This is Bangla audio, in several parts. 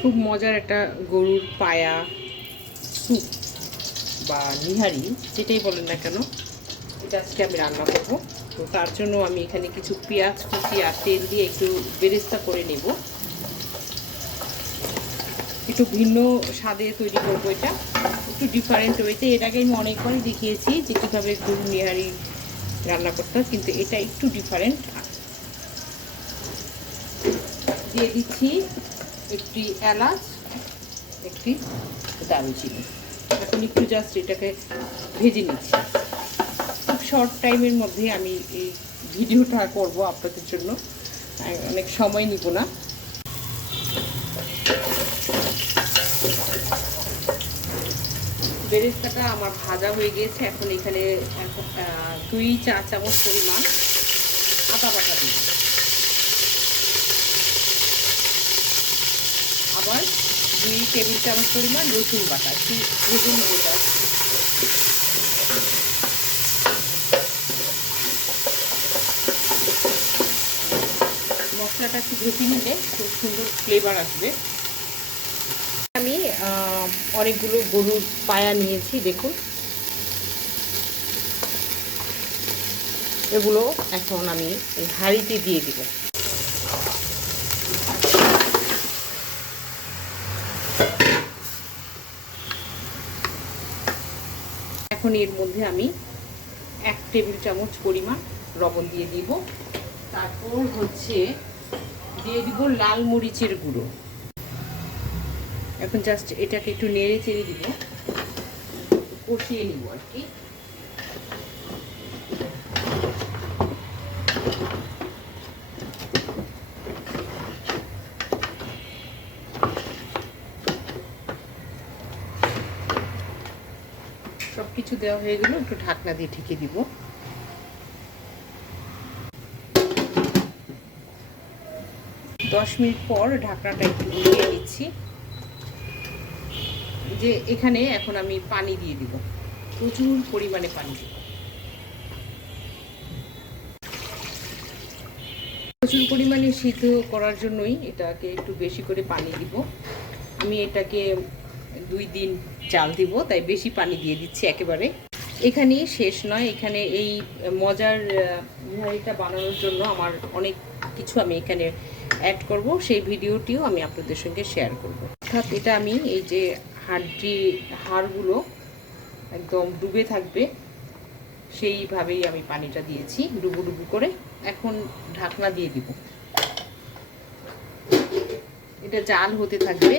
খুব মজার একটা গরুর পায়া, স্যুপ বা নিহারি, যেটাই বলেন না কেন, এটা আজকে আমি রান্না করব। তো তার জন্য আমি এখানে কিছু পেঁয়াজ কুচি আর তেল দিয়ে একটু বেরেস্তা করে নেব। একটু ভিন্ন স্বাদে তৈরি করব এটা। একটু ডিফারেন্ট ওয়েতে এটাকে আমি অনেকবারই দেখিয়েছি যে কীভাবে গরু নিহারি রান্না করতাম কিন্তু এটা একটু ডিফারেন্ট দিয়ে দিচ্ছি একটি এলাচ, একটি দারুচিনি। এখন একটু জাস্ট এটাকে ভেজে নিচ্ছি। খুব শর্ট টাইমের মধ্যে আমি এই ভিডিওটা করব আপনাদের জন্য। অনেক সময় নিব না। বেরেস্তাটা আমার ভাজা হয়ে গিয়েছে। এখন এখানে দুই চা চামচ পরিমাণ আদা বাটা দিই আবার দুই টেবিল চামচ পরিমাণ রসুন বাটা নেব just। মশলাটা একটু ভেজে নিলে খুব সুন্দর ফ্লেভার আসবে। আমি অনেকগুলো গরুর পায়া নিয়েছি, দেখুন। এগুলো এখন আমি এই হাঁড়িতে দিয়ে দিব। এখন এর মধ্যে আমি এক টেবিল চামচ পরিমাণ লবণ দিয়ে দিব। তারপর হচ্ছে দিয়ে দিব লাল মরিচের গুঁড়ো। এখন জাস্ট এটাকে একটু নেড়ে চেড়ে দিব কষিয়ে নিব আর কি। সব কিছু দেওয়া হয়ে গেল, একটু ঢাকনা দিয়ে ঢেকে দিব। দশ মিনিট পর ঢাকনাটা একটু উঠিয়ে নিচ্ছি। যে এখানে এখন আমি পানি দিয়ে দিব, প্রচুর পরিমাণে পানি দিব। প্রচুর পরিমাণে সিদ্ধ করার জন্যই এটাকে একটু বেশি করে পানি দিব। আমি এটাকে দুই দিন চাল দিব, তাই বেশি পানি দিয়ে দিচ্ছি একেবারে। এখানেই শেষ নয়, এখানে এই মজার নিহারিটা বানানোর জন্য আমার অনেক কিছু আমি এখানে অ্যাড করব, সেই ভিডিওটিও আমি আপনাদের সঙ্গে শেয়ার করব। অর্থাৎ এটা আমি এই যে হাড়টি, হাড়গুলো একদম ডুবে থাকবে, সেইভাবেই আমি পানিটা দিয়েছি, ডুবু ডুবু করে। এখন ঢাকনা দিয়ে দিব। এটা জাল হতে থাকবে।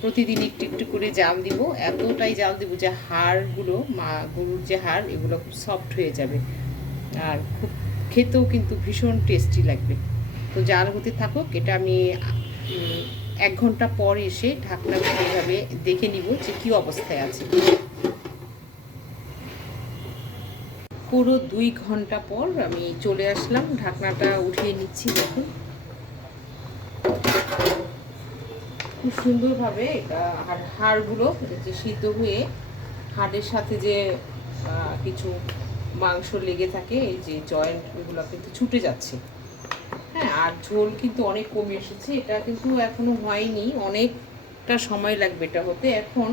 প্রতিদিন একটু একটু করে জাল দিব। এতটাই জাল দিব যে হাড়গুলো, মা, গরুর যে হাড়, এগুলো খুব সফট হয়ে যাবে। আর খুব খেতেও কিন্তু ভীষণ টেস্টি লাগবে। তো জাল হতে থাকুক, এটা আমি এক ঘণ্টা পর এসে ঢাকনা এইভাবে দেখে নিব যে কি অবস্থায় আছে। পুরো দুই ঘণ্টা পর আমি চলে আসলাম। ঢাকনাটা উঠিয়ে নিচ্ছি দেখুন। খুব সুন্দরভাবে আর হাড়গুলো যে সিদ্ধ হয়ে হাড়ের সাথে যে কিছু মাংস লেগে থাকে, এই যে জয়েন্ট এগুলো কিন্তু ছুটে যাচ্ছে। হ্যাঁ আর ঝোল কিন্তু অনেক কমে এসেছে, এটা কিন্তু এখনও হয়নি, অনেকটা সময় লাগবে এটা হতে। এখন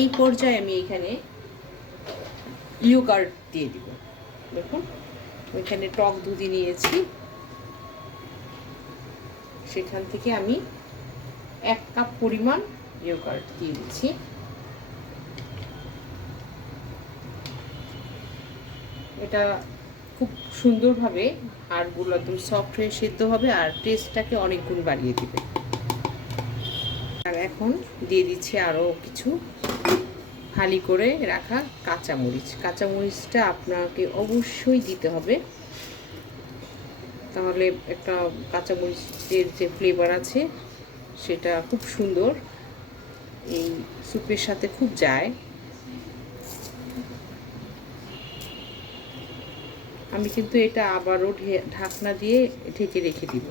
এই পর্যায়ে আমি এখানে ইয়োগার্ট দিয়ে দিব। দেখুন, ওইখানে টক দুধি নিয়েছি। সেখান থেকে আমি এক কাপ পরিমাণ ইয়োগার্ট দিয়ে দিচ্ছি। এটা খুব সুন্দরভাবে হাড়গুলো একদম সফট হয়ে সেদ্ধ হবে আর টেস্টটাকে অনেক গুণ বাড়িয়ে দিবে। আর এখন দিয়ে দিচ্ছি আরও কিছু ফালি করে রাখা কাঁচামরিচ। কাঁচামরিচটা আপনাকে অবশ্যই দিতে হবে। তাহলে একটা কাঁচামরিচের যে ফ্লেভার আছে সেটা খুব সুন্দর। এই স্যুপের সাথে খুব যায়। আমি কিন্তু এটা আবারও ঢাকনা দিয়ে ঢেকে রেখে দিব।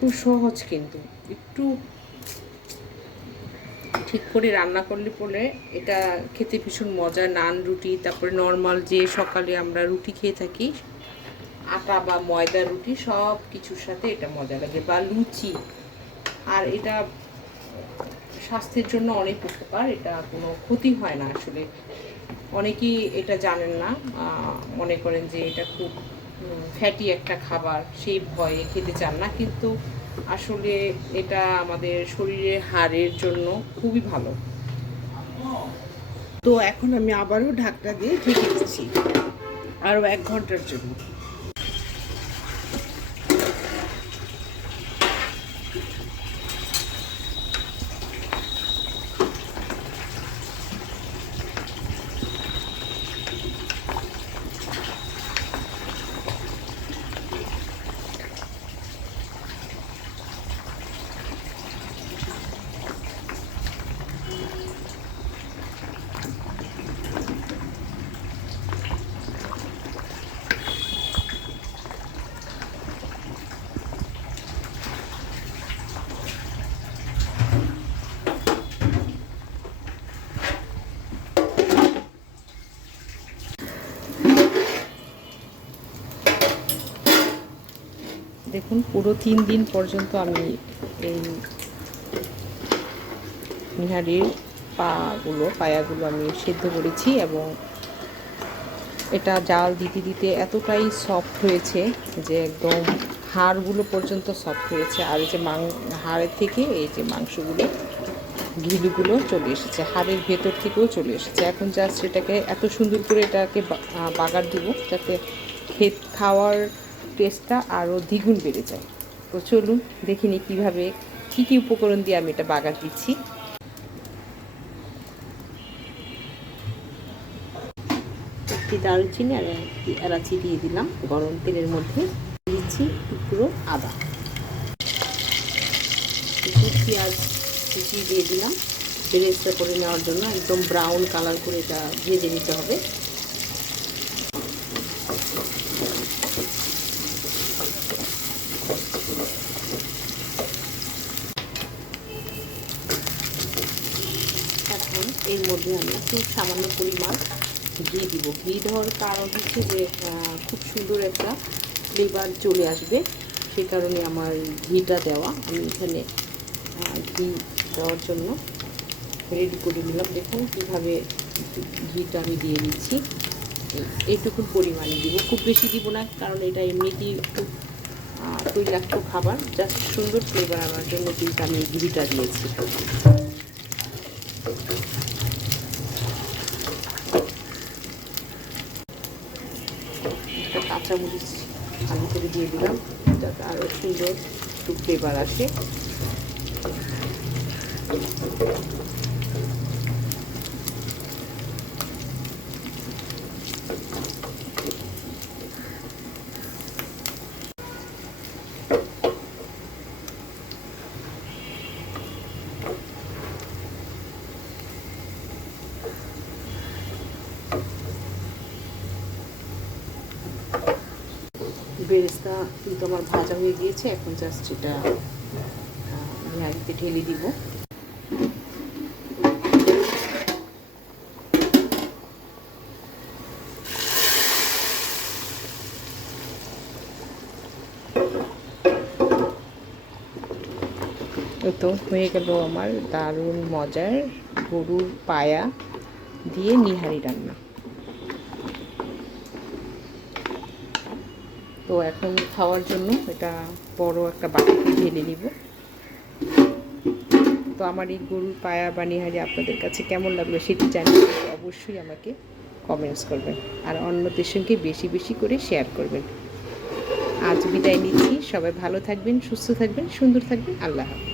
খুব সহজ কিন্তু। একটু ঠিক করে রান্না করলে পরে এটা খেতে ভীষণ মজা। নান, রুটি, তারপরে নর্মাল যে সকালে আমরা রুটি খেয়ে থাকি, আটা বা ময়দা, রুটি সব কিছুর সাথে এটা মজা লাগে। বা লুচি। আর এটা স্বাস্থ্যের জন্য অনেক উপকার, এটা কোনো ক্ষতি হয় না আসলে। অনেকেই এটা জানেন না মনে করেন যে এটা খুব ফ্যাটি একটা খাবার, সেই ভয়ে খেতে চান না। কিন্তু আসলে এটা আমাদের শরীরের হাড়ের জন্য খুবই ভালো। তো এখন আমি আবারও ঢাকটা দিয়ে ঢেকে দিচ্ছি। আরও এক ঘণ্টার জন্য। দেখুন, পুরো তিন দিন পর্যন্ত আমি এই নিহারির পাগুলো, পায়াগুলো আমি সেদ্ধ করেছি এবং এটা জাল দিতে দিতে এতটাই সফট হয়েছে যে একদম হাড়গুলো পর্যন্ত সফট হয়েছে। আর এই যে মাং, হাড়ের থেকে এই যে মাংসগুলো ঘিলুগুলো চলে এসেছে, হাড়ের ভেতর থেকেও চলে এসেছে। এখন জাস্ট এটাকে এত সুন্দর করে এটাকে বাগার দিব যাতে খেত খাওয়ার টেস্টটা আরও দ্বিগুণ বেড়ে যায়। তো চলুন দেখিনি কীভাবে, কী কী উপকরণ দিয়ে আমি এটা বাগান দিচ্ছি। একটি দারুচিনি আর একটি এলাচি দিয়ে দিলাম গরম তেলের মধ্যে। দিচ্ছি টুকরো আদা। পেঁয়াজ কুচি দিয়ে দিলাম। বেরেস্তা করে নেওয়ার জন্য একদম ব্রাউন কালার করে এটা ভেজে নিতে হবে। এখন এর মধ্যে আমি খুব সামান্য পরিমাণ ঘি দিব। ঘি দেওয়ার কারণ হচ্ছে যে খুব সুন্দর একটা ফ্লেভার চলে আসবে। সে কারণে আমার ঘিটা দেওয়া। আমি এখানে ঘি দেওয়ার জন্য রেডি করে নিলাম। দেখুন কীভাবে ঘিটা আমি দিয়ে দিচ্ছি। এই- এইটুকু পরিমাণে দিব। খুব বেশি দিব না কারণ এটা এমনিতেই আহ, তৈলাক্ত খাবার। জাস্ট সুন্দর ফ্লেভার আনার জন্য কিন্তু আমি ঘিটা দিয়েছি। কাঁচামরিচ ভালো করে দিয়ে দিলাম যাতে আরও সুন্দর একটু ফ্লেভার আসে বেরেস্তা কিন্তু আমার ভাজা হয়ে গিয়েছে, এখন জাস্ট এটা নাড়িতে ঢেলে দিব। তো হয়ে গেল আমার দারুণ মজার গরুর পায়া দিয়ে নিহারি রান্না। তো এখন খাওয়ার জন্য এটা বড় একটা বাটিতে ঢেলে নিব। তো আমার এই গরুর পায়া বা নিহারি আপনাদের কাছে কেমন লাগল সেটি জানিয়ে অবশ্যই আমাকে কমেন্টস করবেন আর অন্যদের সঙ্গে বেশি বেশি করে শেয়ার করবেন। আজ বিদায় নিচ্ছি। সবাই ভালো থাকবেন, সুস্থ থাকবেন, সুন্দর থাকবেন। আল্লাহ হাফেজ।